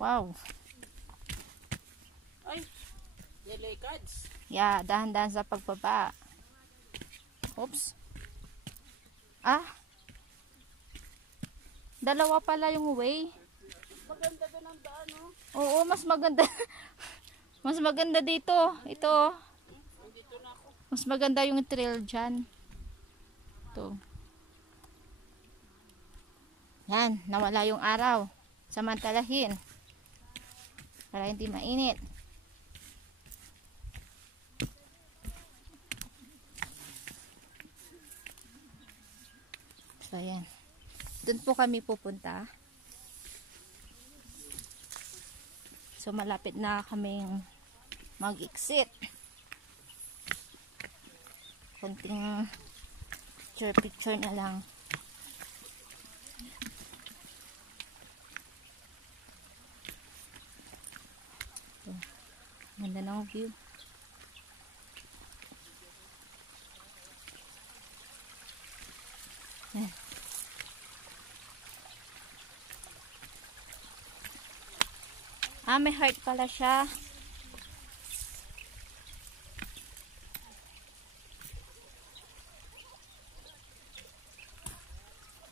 Wow. Ay, yellow cards. Yeah, dahan-dahan sa pagbaba. Oops. Ah. Dalawa pala yung way. Maganda doon ang daan, no? Oo, mas maganda. Mas maganda dito. Ito. Dito na ako. Mas maganda yung trail dyan. Ito. Yan, nawala yung araw. Samantalahin. Para hindi mainit. So, yan. Doon po kami pupunta. So, malapit na kaming mag-exit. Konting picture na lang. So, ganda ng view. Yan. Ah, may heart pala siya.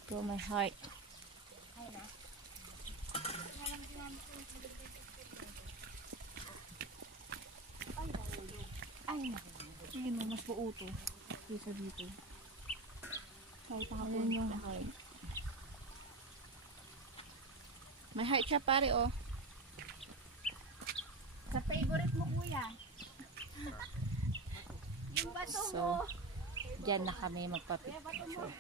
Ito, may heart. Ay, hindi mo mas buuto. Kisa dito. Kahit nakapun yung heart. May heart siya pare, oh. Sa favorite mo, kuya. Yung bato mo. So, dyan na kami magpa-picture.